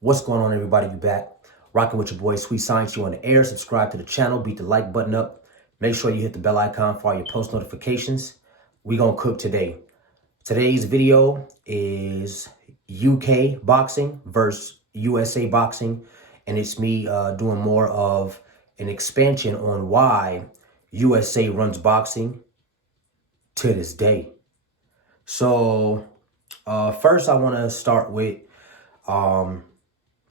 What's going on, everybody? You back rocking with your boy Sweet Science. You on the air. Subscribe to the channel. Beat the like button up. Make sure you hit the bell icon for all your post notifications. We gonna cook today. Today's video is UK boxing versus USA boxing, and it's me doing more of an expansion on why USA runs boxing to this day. So first, I want to start with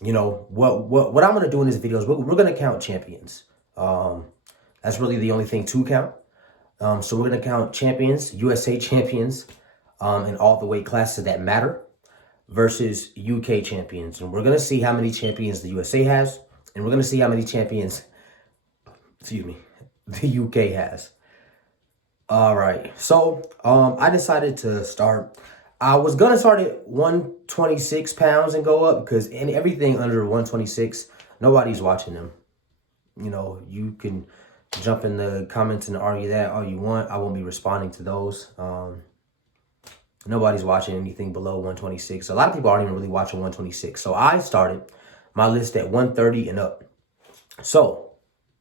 what I'm gonna do in this video is we're gonna count champions. That's really the only thing to count. So we're gonna count champions, USA champions, in all the weight classes that matter versus UK champions, and we're gonna see how many champions the USA has, and we're gonna see how many champions, the UK has. All right, so I decided to start. I was gonna start at 126 pounds and go up because everything under 126, nobody's watching them. You know, you can jump in the comments and argue that all you want. I won't be responding to those. Nobody's watching anything below 126. A lot of people aren't even really watching 126. So I started my list at 130 and up. So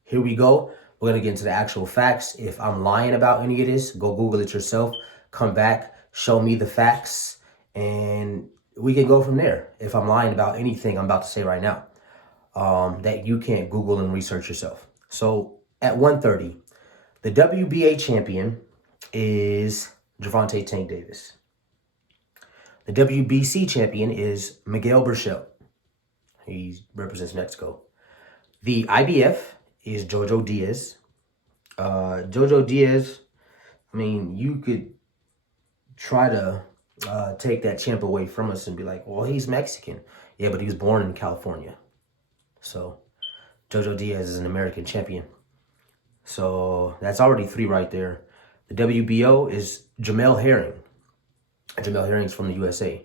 here we go. We're going to get into the actual facts. If I'm lying about any of this, go Google it yourself. Come back, show me the facts, and we can go from there. If I'm lying about anything I'm about to say right now, that you can't Google and research yourself. So at 130, the WBA champion is Gervonta Tank Davis. The WBC champion is Miguel Berchelt. He represents Mexico. The IBF is Jojo Diaz. Jojo Diaz, I mean, you could try to take that champ away from us and be like, well, he's Mexican. Yeah, but he was born in California. So Jojo Diaz is an American champion. So that's already 3 right there. The WBO is Jamel Herring. Jamel Herring's from the USA.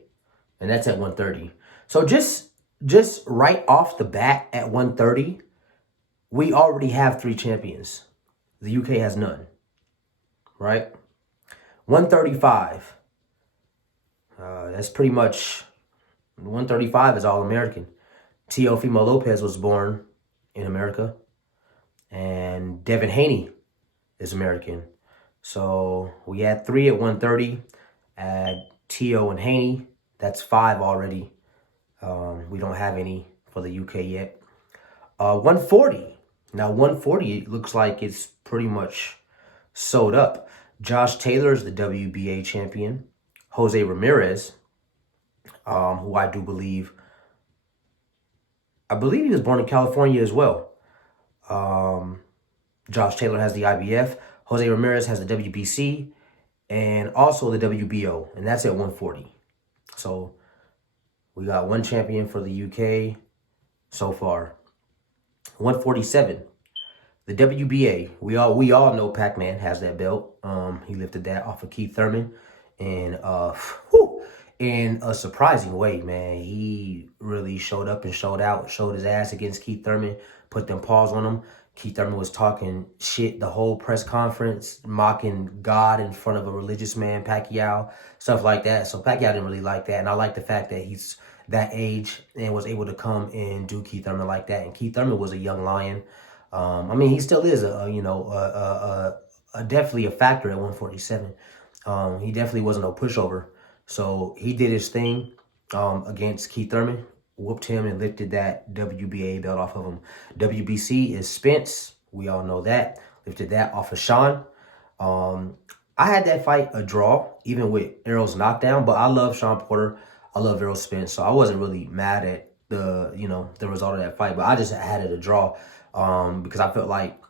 And that's at 130. So just right off the bat at 130, we already have 3 champions. The UK has none. Right? 135. That's pretty much, 135 is all American. Teofimo Lopez was born in America, and Devin Haney is American. So we had 3 at 130. Add Teo and Haney, that's 5 already. We don't have any for the UK yet. 140. Now 140 looks like it's pretty much sewed up. Josh Taylor is the WBA champion. Jose Ramirez, who I believe he was born in California as well. Josh Taylor has the IBF. Jose Ramirez has the WBC and also the WBO, and that's at 140. So we got 1 champion for the UK so far. 147. The WBA, we all know Pac-Man has that belt. He lifted that off of Keith Thurman, and in a surprising way, man. He really showed up and showed out, showed his ass against Keith Thurman, put them paws on him. Keith Thurman was talking shit the whole press conference, mocking God in front of a religious man, Pacquiao, stuff like that. So Pacquiao didn't really like that, and I like the fact that he's that age and was able to come and do Keith Thurman like that. And Keith Thurman was a young lion. I mean, he still is definitely a factor at 147. He definitely wasn't no pushover. So he did his thing against Keith Thurman, whooped him and lifted that WBA belt off of him. WBC is Spence. We all know that. Lifted that off of Sean. I had that fight a draw, even with Errol's knockdown, but I love Sean Porter. I love Errol Spence, so I wasn't really mad at the result of that fight, but I just had it a draw because I felt like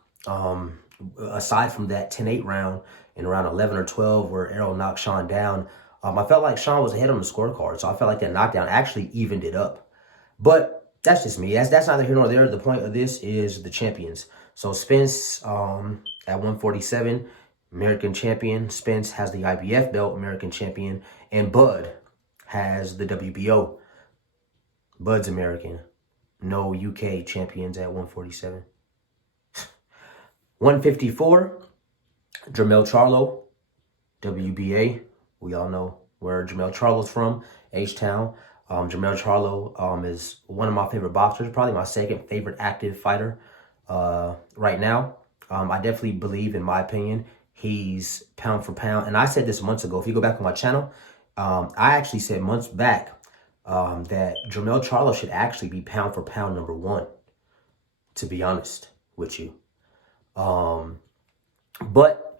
aside from that 10-8 round in around 11 or 12 where Errol knocked Sean down, I felt like Sean was ahead on the scorecard, so I felt like that knockdown actually evened it up. But that's just me. That's neither here nor there. The point of this is the champions. So Spence at 147, American champion. Spence has the IBF belt, American champion. And Bud has the WBO. Bud's American. No UK champions at 147. 154, Jermell Charlo, WBA. We all know where Jermell Charlo's from, H-Town. Jermell Charlo is one of my favorite boxers, probably my second favorite active fighter right now. I definitely believe, in my opinion, he's pound for pound. And I said this months ago. If you go back on my channel, I actually said months back that Jermell Charlo should actually be pound for pound number one, to be honest with you. But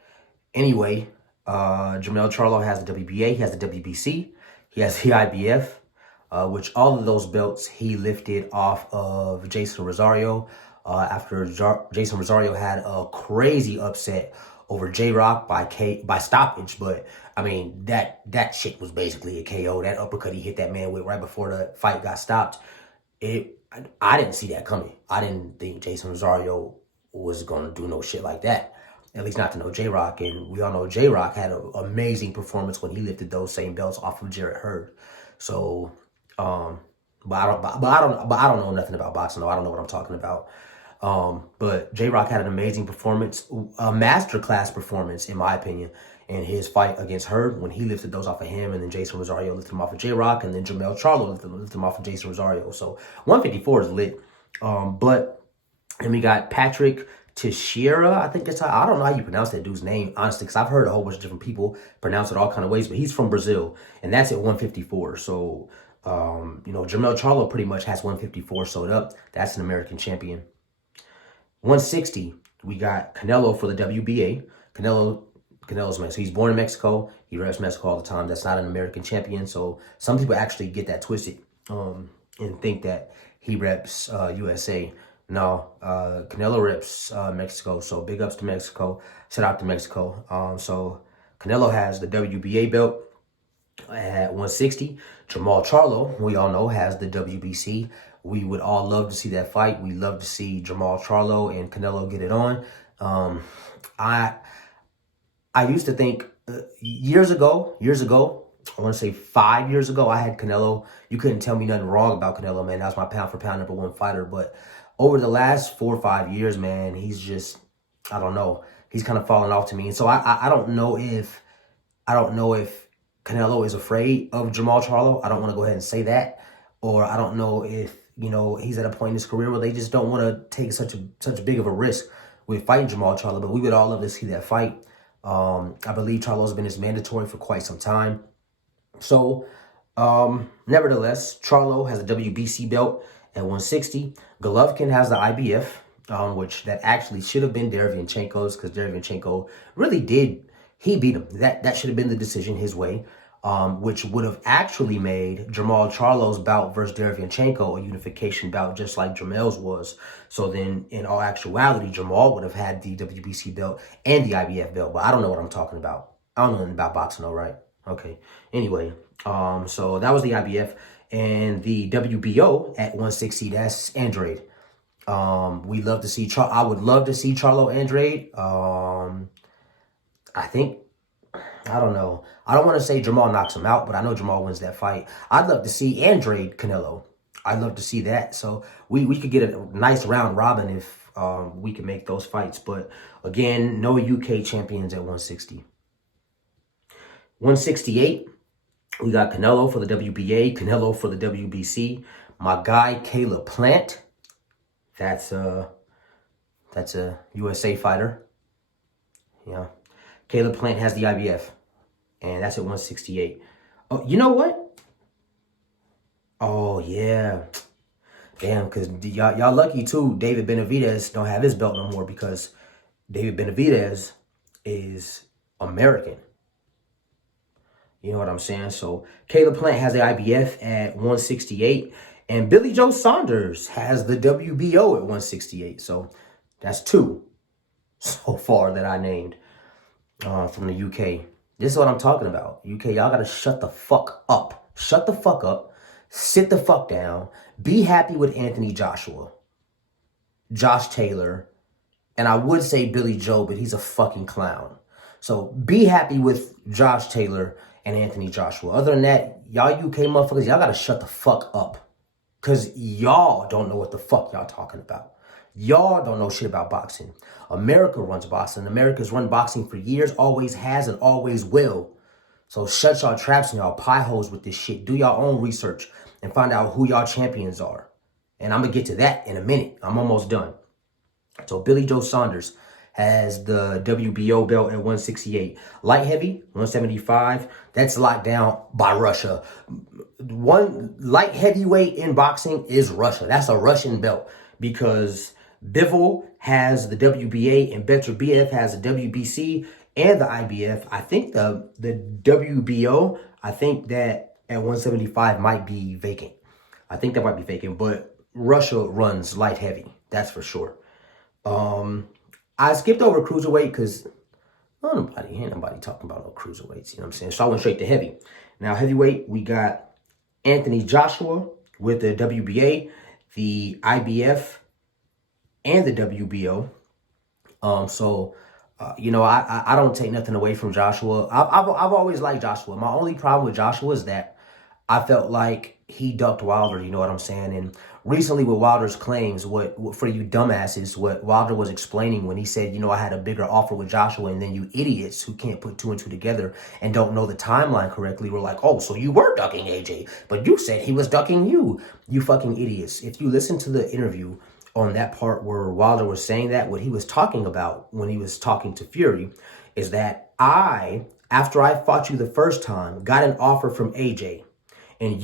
anyway, Jermell Charlo has the WBA, he has the WBC, he has the IBF, which all of those belts he lifted off of Jason Rosario after Jason Rosario had a crazy upset over J-Rock by stoppage. But I mean, that shit was basically a KO. That uppercut he hit that man with right before the fight got stopped, I didn't see that coming. I didn't think Jason Rosario was gonna do no shit like that. At least not to know J-Rock. And we all know J-Rock had an amazing performance when he lifted those same belts off of Jarrett Hurd. So, but I don't know nothing about boxing. Though. I don't know what I'm talking about. But J-Rock had an amazing performance, a masterclass performance, in my opinion, in his fight against Hurd when he lifted those off of him, and then Jason Rosario lifted him off of J-Rock, and then Jermell Charlo lifted him off of Jason Rosario. So 154 is lit. But then we got Patrick Teixeira, I think that's how, I don't know how you pronounce that dude's name, honestly, because I've heard a whole bunch of different people pronounce it all kind of ways, but he's from Brazil, and that's at 154. So, you know, Jermell Charlo pretty much has 154 sewed up. That's an American champion. 160, we got Canelo for the WBA. Canelo's man. So he's born in Mexico. He reps Mexico all the time. That's not an American champion. So some people actually get that twisted and think that he reps USA. No, Canelo reps Mexico. So big ups to Mexico. Shout out to Mexico. So Canelo has the WBA belt at 160. Jermall Charlo, we all know, has the WBC. We would all love to see that fight. We love to see Jermall Charlo and Canelo get it on. I used to think years ago, I want to say 5 years ago, I had Canelo. You couldn't tell me nothing wrong about Canelo, man. That was my pound for pound number one fighter. But over the last 4 or 5 years, man, he's just, I don't know. He's kind of fallen off to me. And so I don't know if Canelo is afraid of Jermall Charlo. I don't want to go ahead and say that. Or I don't know if, you know, he's at a point in his career where they just don't want to take such big of a risk with fighting Jermall Charlo. But we would all love to see that fight. I believe Charlo's been as mandatory for quite some time. So, nevertheless, Charlo has a WBC belt at 160. Golovkin has the IBF, which that actually should have been Derevyanchenko's, because Derevyanchenko really did, he beat him. That should have been the decision his way. Which would have actually made Jermall Charlo's bout versus Derevyanchenko a unification bout, just like Jermell's was. So then, in all actuality, Jermall would have had the WBC belt and the IBF belt. But I don't know what I'm talking about. I don't know nothing about boxing, all right? Okay. Anyway, so that was the IBF. And the WBO at 160, that's Andrade. We love to see I would love to see Charlo Andrade. I don't know. I don't want to say Jermall knocks him out, but I know Jermall wins that fight. I'd love to see Andrade Canelo. I'd love to see that. So we could get a nice round robin if we can make those fights. But again, no UK champions at 160. 168, we got Canelo for the WBA, Canelo for the WBC. My guy, Caleb Plant. That's a USA fighter. Yeah. Caleb Plant has the IBF, and that's at 168. Oh, you know what? Oh, yeah. Damn, because y'all lucky, too. David Benavidez don't have his belt no more because David Benavidez is American. You know what I'm saying? So Caleb Plant has the IBF at 168, and Billy Joe Saunders has the WBO at 168. So that's 2 so far that I named. From the UK. This is what I'm talking about. UK, y'all gotta shut the fuck up. Shut the fuck up. Sit the fuck down. Be happy with Anthony Joshua, Josh Taylor, and I would say Billy Joe, but he's a fucking clown. So be happy with Josh Taylor and Anthony Joshua. Other than that, y'all UK motherfuckers, y'all gotta shut the fuck up. Because y'all don't know what the fuck y'all talking about. Y'all don't know shit about boxing. America runs boxing. America's run boxing for years, always has, and always will. So shut y'all traps and y'all pie holes with this shit. Do y'all own research. and find out who y'all champions are. And I'm going to get to that in a minute. I'm almost done. So Billy Joe Saunders has the WBO belt at 168. Light heavy, 175. That's locked down by Russia. One light heavyweight in boxing is Russia. That's a Russian belt because Bivol has the WBA and Beterbiev has the WBC and the IBF. I think the WBO, I think that at 175 might be vacant. I think that might be vacant, but Russia runs light heavy. That's for sure. I skipped over cruiserweight because ain't nobody talking about no cruiserweights, you know what I'm saying? So I went straight to heavy. Now, heavyweight, we got Anthony Joshua with the WBA, the IBF, and the WBO. I don't take nothing away from Joshua. I've always liked Joshua. My only problem with Joshua is that I felt like he ducked Wilder, you know what I'm saying? And recently with Wilder's claims, what for you dumbasses, what Wilder was explaining when he said, I had a bigger offer with Joshua, and then you idiots who can't put two and two together and don't know the timeline correctly were like, oh, so you were ducking AJ, but you said he was ducking you. You fucking idiots. If you listen to the interview on that part where Wilder was saying that, what he was talking about when he was talking to Fury is that after I fought you the first time, got an offer from AJ. And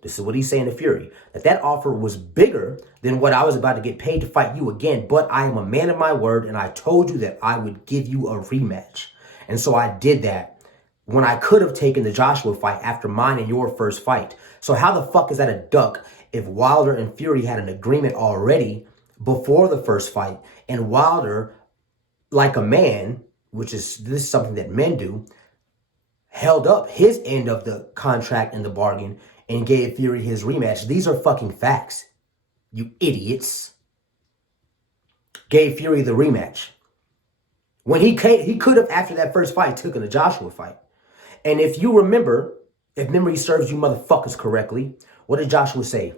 this is what he's saying to Fury, that offer was bigger than what I was about to get paid to fight you again. But I am a man of my word, and I told you that I would give you a rematch. And so I did that when I could have taken the Joshua fight after mine and your first fight. So how the fuck is that a duck if Wilder and Fury had an agreement already before the first fight, and Wilder, like a man, this is something that men do, held up his end of the contract and the bargain and gave Fury his rematch. These are fucking facts, you idiots. Gave Fury the rematch. When he could have, after that first fight, taken the Joshua fight. And if you remember, if memory serves you motherfuckers correctly, what did Joshua say?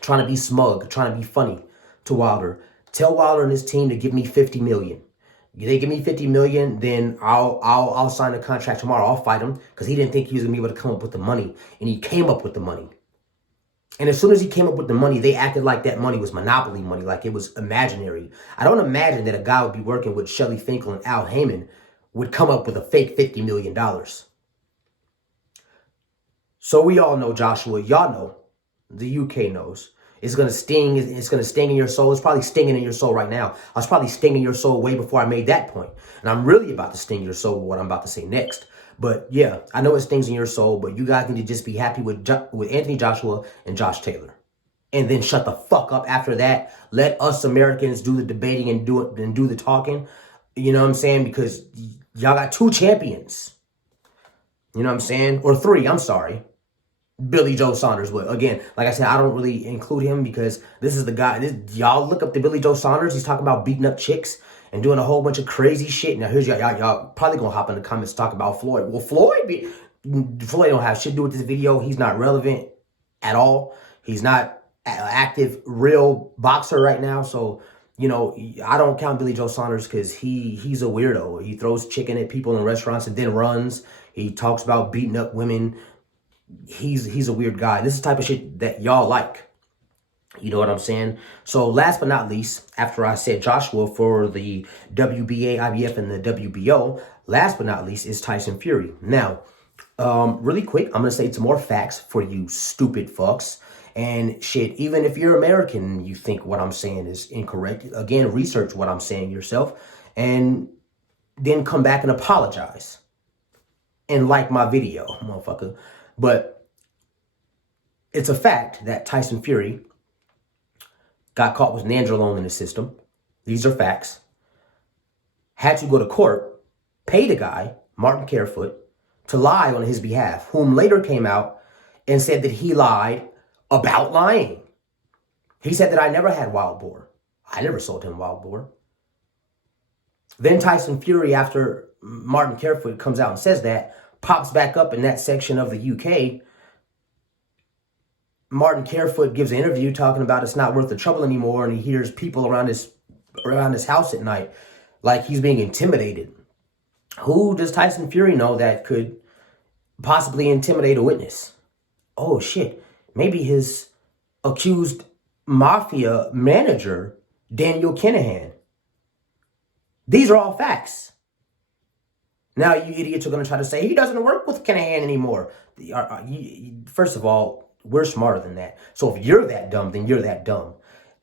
Trying to be smug, trying to be funny to Wilder. Tell Wilder and his team to give me $50 million. They give me $50 million, then I'll sign a contract tomorrow. I'll fight him because he didn't think he was gonna be able to come up with the money, and he came up with the money. And as soon as he came up with the money, they acted like that money was monopoly money, like it was imaginary. I don't imagine that a guy would be working with Shelly Finkel and Al Heyman would come up with a fake $50 million. So we all know Joshua. Y'all know. The UK knows. It's going to sting. It's going to sting in your soul. It's probably stinging in your soul right now. I was probably stinging your soul way before I made that point. And I'm really about to sting your soul with what I'm about to say next. But yeah, I know it stings in your soul, but you guys need to just be happy with Anthony Joshua and Josh Taylor. And then shut the fuck up after that. Let us Americans do the debating and do the talking. You know what I'm saying? Because y'all got two champions. You know what I'm saying? Or three, I'm sorry. Billy Joe Saunders. But again, like I said, I don't really include him because this is the guy. Y'all look up to Billy Joe Saunders. He's talking about beating up chicks and doing a whole bunch of crazy shit. Now here's y'all probably gonna hop in the comments to talk about Floyd. Well, Floyd don't have shit to do with this video. He's not relevant at all. He's not an active, real boxer right now. So, I don't count Billy Joe Saunders because he's a weirdo. He throws chicken at people in restaurants and then runs. He talks about beating up women. He's a weird guy. This is the type of shit that y'all like. You know what I'm saying? So last but not least, after I said Joshua for the WBA, IBF, and the WBO, last but not least is Tyson Fury. Now, really quick, I'm going to say some more facts for you stupid fucks. And shit, even if you're American and you think what I'm saying is incorrect, again, research what I'm saying yourself and then come back and apologize. And like my video, motherfucker. But it's a fact that Tyson Fury got caught with nandrolone in the system. These are facts. Had to go to court, paid a guy, Martin Carefoot, to lie on his behalf, whom later came out and said that he lied about lying. He said that I never had wild boar. I never sold him wild boar. Then Tyson Fury, after Martin Carefoot comes out and says that, pops back up in that section of the UK. Martin Carefoot gives an interview talking about it's not worth the trouble anymore, and he hears people around his house at night like he's being intimidated. Who does Tyson Fury know that could possibly intimidate a witness? Oh shit, maybe his accused mafia manager, Daniel Kinahan. These are all facts. Now you idiots are going to try to say he doesn't work with Kinahan anymore. First of all, we're smarter than that. So if you're that dumb, then you're that dumb.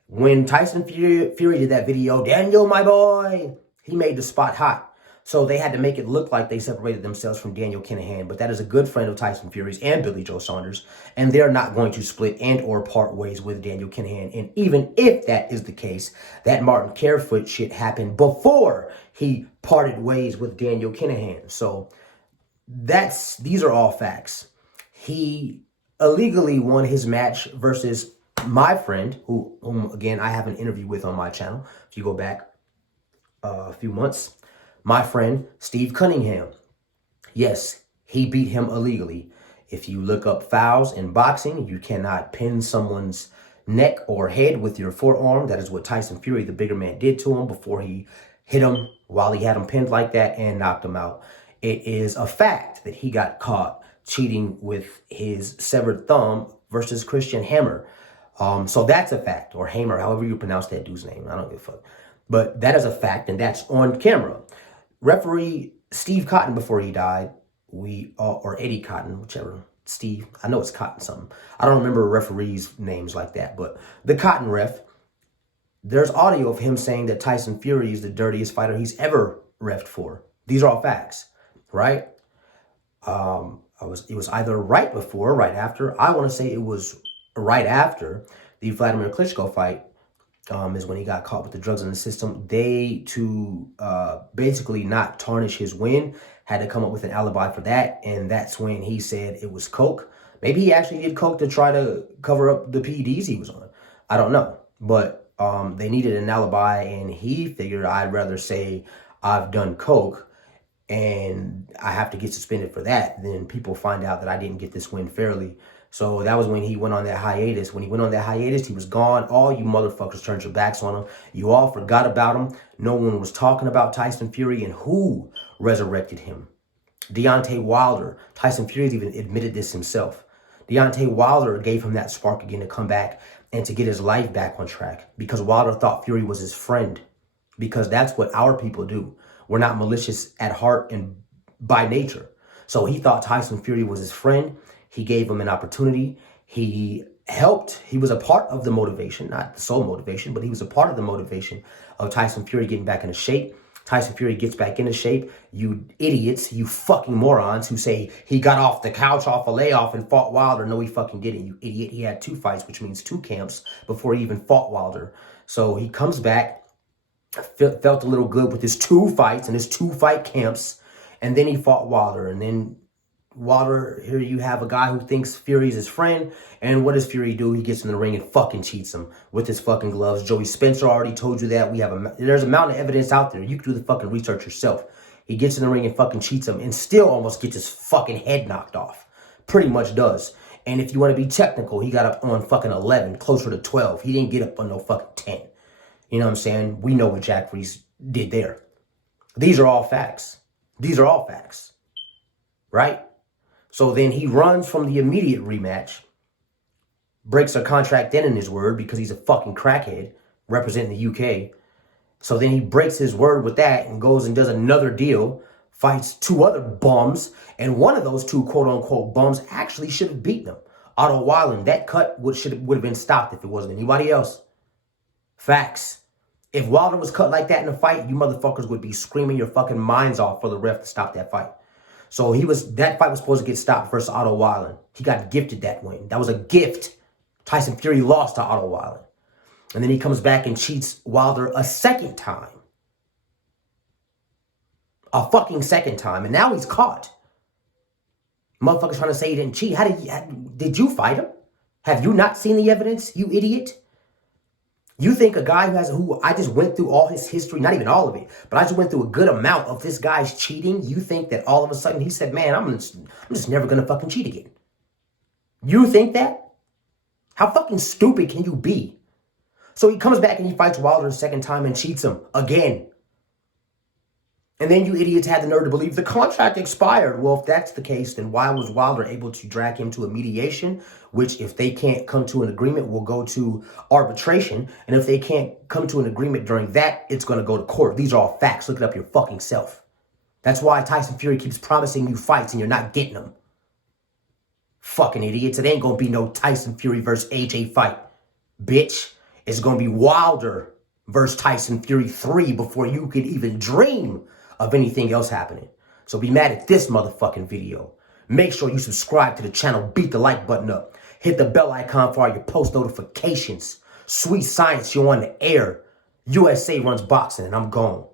When Tyson Fury did that video, Daniel, my boy, he made the spot hot. So they had to make it look like they separated themselves from Daniel Kinahan. But that is a good friend of Tyson Fury's and Billy Joe Saunders. And they're not going to split and or part ways with Daniel Kinahan. And even if that is the case, that Martin Carefoot shit happened before he parted ways with Daniel Kinahan. So these are all facts. He illegally won his match versus my friend, whom again, I have an interview with on my channel. If you go back a few months, my friend, Steve Cunningham. Yes, he beat him illegally. If you look up fouls in boxing, you cannot pin someone's neck or head with your forearm. That is what Tyson Fury, the bigger man, did to him before he hit him while he had him pinned like that and knocked him out. It is a fact that he got caught cheating with his severed thumb versus Christian Hammer. So that's a fact, or Hamer, however you pronounce that dude's name. I don't give a fuck. But that is a fact, and that's on camera. Referee Steve Cotton, before he died, or Eddie Cotton, whichever, Steve, I know it's Cotton something. I don't remember referees' names like that, but the Cotton ref, there's audio of him saying that Tyson Fury is the dirtiest fighter he's ever refed for. These are all facts, right? It was either right before or right after. I want to say it was right after the Vladimir Klitschko fight. Is when he got caught with the drugs in the system. They, to basically not tarnish his win, had to come up with an alibi for that. And that's when he said it was coke. Maybe he actually did coke to try to cover up the PEDs he was on. I don't know. But they needed an alibi, and he figured I'd rather say I've done coke and I have to get suspended for that than people find out that I didn't get this win fairly. So that was when he went on that hiatus. When he went on that hiatus, he was gone. All you motherfuckers turned your backs on him. You all forgot about him. No one was talking about Tyson Fury, and who resurrected him? Deontay Wilder. Tyson Fury's even admitted this himself. Deontay Wilder gave him that spark again to come back and to get his life back on track, because Wilder thought Fury was his friend, because that's what our people do. We're not malicious at heart and by nature. So he thought Tyson Fury was his friend. He gave him an opportunity. He helped. He was a part of the motivation, not the sole motivation, but he was a part of the motivation of Tyson Fury getting back into shape. Tyson Fury gets back into shape. You idiots, you fucking morons who say he got off the couch off a layoff and fought Wilder. No, he fucking didn't, you idiot. He had 2 fights, which means 2 camps before he even fought Wilder. So he comes back, felt a little good with his 2 fights and his 2 fight camps, and then he fought Wilder. And then Wilder, here you have a guy who thinks Fury's his friend, and what does Fury do? He gets in the ring and fucking cheats him with his fucking gloves. Joey Spencer already told you that. There's a mountain of evidence out there. You can do the fucking research yourself. He gets in the ring and fucking cheats him and still almost gets his fucking head knocked off. Pretty much does. And if you want to be technical, he got up on fucking 11, closer to 12. He didn't get up on no fucking 10. You know what I'm saying? We know what Jack Reese did there. These are all facts. These are all facts. Right? So then he runs from the immediate rematch, breaks a contract then in his word because he's a fucking crackhead representing the UK. So then he breaks his word with that and goes and does another deal, fights 2 other bums, and one of those 2 quote-unquote bums actually should have beaten him. Otto Wallin, that cut would have been stopped if it wasn't anybody else. Facts. If Wilder was cut like that in a fight, you motherfuckers would be screaming your fucking minds off for the ref to stop that fight. So that fight was supposed to get stopped versus Otto Wallin. He got gifted that win. That was a gift. Tyson Fury lost to Otto Wallin. And then he comes back and cheats Wilder a second time. A fucking second time. And now he's caught. Motherfuckers trying to say he didn't cheat. Did you fight him? Have you not seen the evidence, you idiot? You think a guy who I just went through all his history, not even all of it, but I just went through a good amount of this guy's cheating. You think that all of a sudden he said, man, I'm just never going to fucking cheat again. You think that? How fucking stupid can you be? So he comes back and he fights Wilder a second time and cheats him again. And then you idiots had the nerve to believe the contract expired. Well, if that's the case, then why was Wilder able to drag him to a mediation, which if they can't come to an agreement, will go to arbitration. And if they can't come to an agreement during that, it's going to go to court. These are all facts. Look it up your fucking self. That's why Tyson Fury keeps promising you fights and you're not getting them. Fucking idiots. It ain't going to be no Tyson Fury versus AJ fight, bitch. It's going to be Wilder versus Tyson Fury 3 before you could even dream of anything else happening. So be mad at this motherfucking video. Make sure you subscribe to the channel. Beat the like button up. Hit the bell icon for all your post notifications. Sweet science, you're on the air. USA runs boxing and I'm gone.